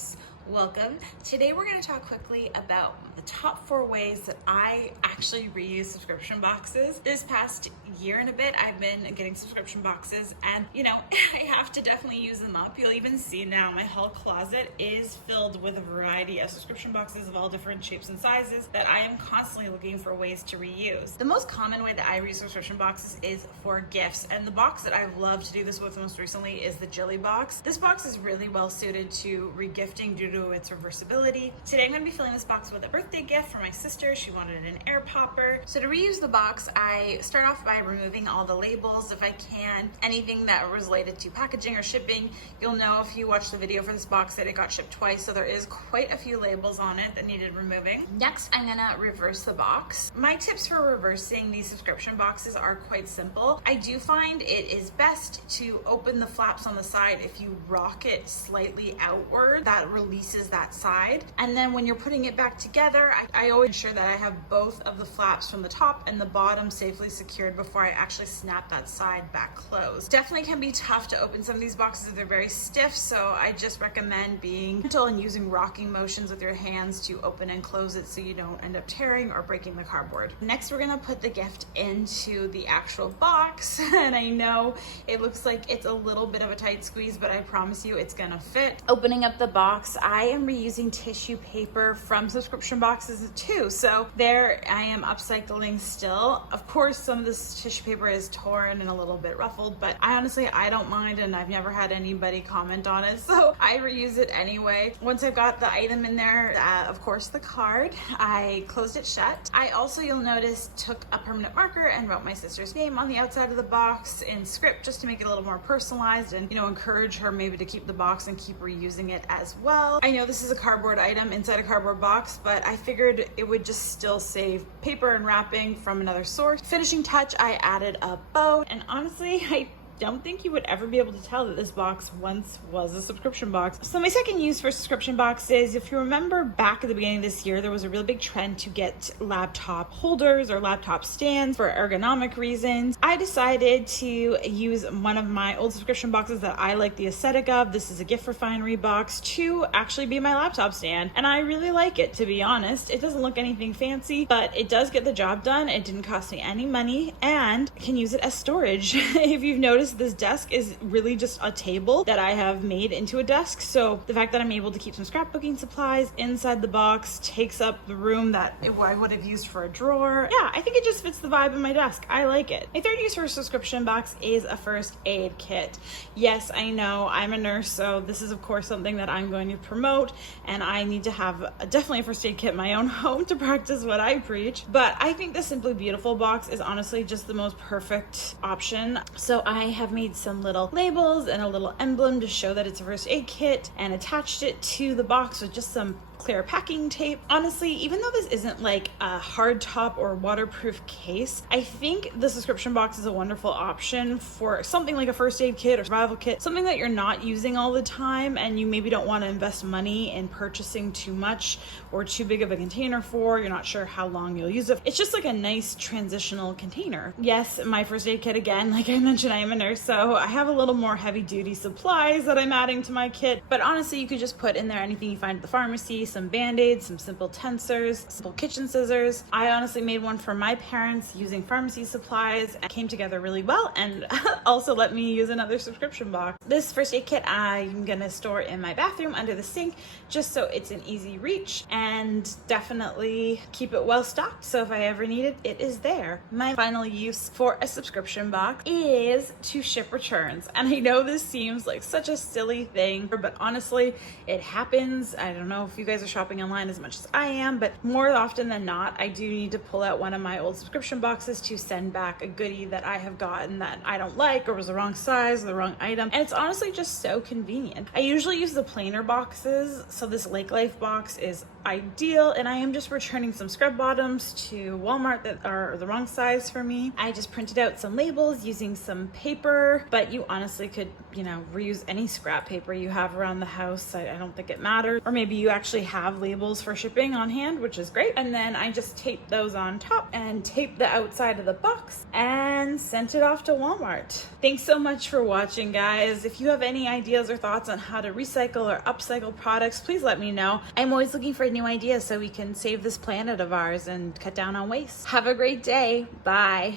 box. Welcome. Today we're going to talk quickly about the top 4 ways that I actually reuse subscription boxes. This past year and a bit I've been getting subscription boxes and I have to definitely use them up. You'll even see now my whole closet is filled with a variety of subscription boxes of all different shapes and sizes that I am constantly looking for ways to reuse. The most common way that I reuse subscription boxes is for gifts, and the box that I've loved to do this with most recently is the Jilly box. This box is really well suited to regifting due to its reversibility. Today I'm going to be filling this box with a birthday gift for my sister. She wanted an air popper. So to reuse the box, I start off by removing all the labels if I can. Anything that was related to packaging or shipping, you'll know if you watch the video for this box that it got shipped twice, so there is quite a few labels on it that needed removing. Next, I'm gonna reverse the box. My tips for reversing these subscription boxes are quite simple. I do find it is best to open the flaps on the side. If you rock it slightly outward, that releases that side. And then when you're putting it back together, I always ensure that I have both of the flaps from the top and the bottom safely secured before I actually snap that side back closed. Definitely can be tough to open some of these boxes if they're very stiff, so I just recommend being gentle and using rocking motions with your hands to open and close it so you don't end up tearing or breaking the cardboard. Next, we're gonna put the gift into the actual box, and I know it looks like it's a little bit of a tight squeeze, but I promise you it's gonna fit. Opening up the box, I am reusing tissue paper from subscription boxes too, so there I am upcycling still. Of course, some of this tissue paper is torn and a little bit ruffled, but I don't mind, and I've never had anybody comment on it, so I reuse it anyway. Once I've got the item in there, of course the card, I closed it shut. I also, you'll notice, took a permanent marker and wrote my sister's name on the outside of the box in script just to make it a little more personalized and encourage her maybe to keep the box and keep reusing it as well. I know this is a cardboard item inside a cardboard box, but I figured it would just still save paper and wrapping from another source. Finishing touch, I added a bow, and honestly, I don't think you would ever be able to tell that this box once was a subscription box. So my second use for subscription boxes, if you remember back at the beginning of this year, there was a really big trend to get laptop holders or laptop stands for ergonomic reasons. I decided to use one of my old subscription boxes that I like the aesthetic of. This is a gift refinery box to actually be my laptop stand, and I really like it, to be honest. It doesn't look anything fancy, but it does get the job done. It didn't cost me any money, and I can use it as storage. If you've noticed, this desk is really just a table that I have made into a desk, so the fact that I'm able to keep some scrapbooking supplies inside the box takes up the room that I would have used for a drawer. Yeah, I think it just fits the vibe of my desk. I like it. My third use for a subscription box is a first aid kit. Yes, I know I'm a nurse, so this is of course something that I'm going to promote, and I need to have definitely a first aid kit in my own home to practice what I preach, but I think the Simply Beautiful box is honestly just the most perfect option. So I have made some little labels and a little emblem to show that it's a first aid kit and attached it to the box with just some clear packing tape. Honestly, even though this isn't like a hard top or waterproof case, I think the subscription box is a wonderful option for something like a first aid kit or survival kit, something that you're not using all the time and you maybe don't want to invest money in purchasing too much or too big of a container for. You're not sure how long you'll use it. It's just like a nice transitional container. Yes, my first aid kit, again, like I mentioned, I am a nurse, so I have a little more heavy duty supplies that I'm adding to my kit, but honestly, you could just put in there anything you find at the pharmacy, some band-aids, some simple tensors, simple kitchen scissors. I honestly made one for my parents using pharmacy supplies, and it came together really well and also let me use another subscription box. This first aid kit I'm gonna store in my bathroom under the sink just so it's an easy reach, and definitely keep it well stocked so if I ever need it, it is there. My final use for a subscription box is to ship returns, and I know this seems like such a silly thing, but honestly it happens. I don't know if you guys are shopping online as much as I am, but more often than not, I do need to pull out one of my old subscription boxes to send back a goodie that I have gotten that I don't like or was the wrong size or the wrong item, and it's honestly just so convenient. I usually use the plainer boxes, so this Lake Life box is ideal. And I am just returning some scrub bottoms to Walmart that are the wrong size for me. I just printed out some labels using some paper, but you honestly could, you know, reuse any scrap paper you have around the house. I don't think it matters. Or maybe you actually have labels for shipping on hand, which is great. And then I just taped those on top and taped the outside of the box and sent it off to Walmart. Thanks so much for watching, guys. If you have any ideas or thoughts on how to recycle or upcycle products, please let me know. I'm always looking for new ideas so we can save this planet of ours and cut down on waste. Have a great day. Bye.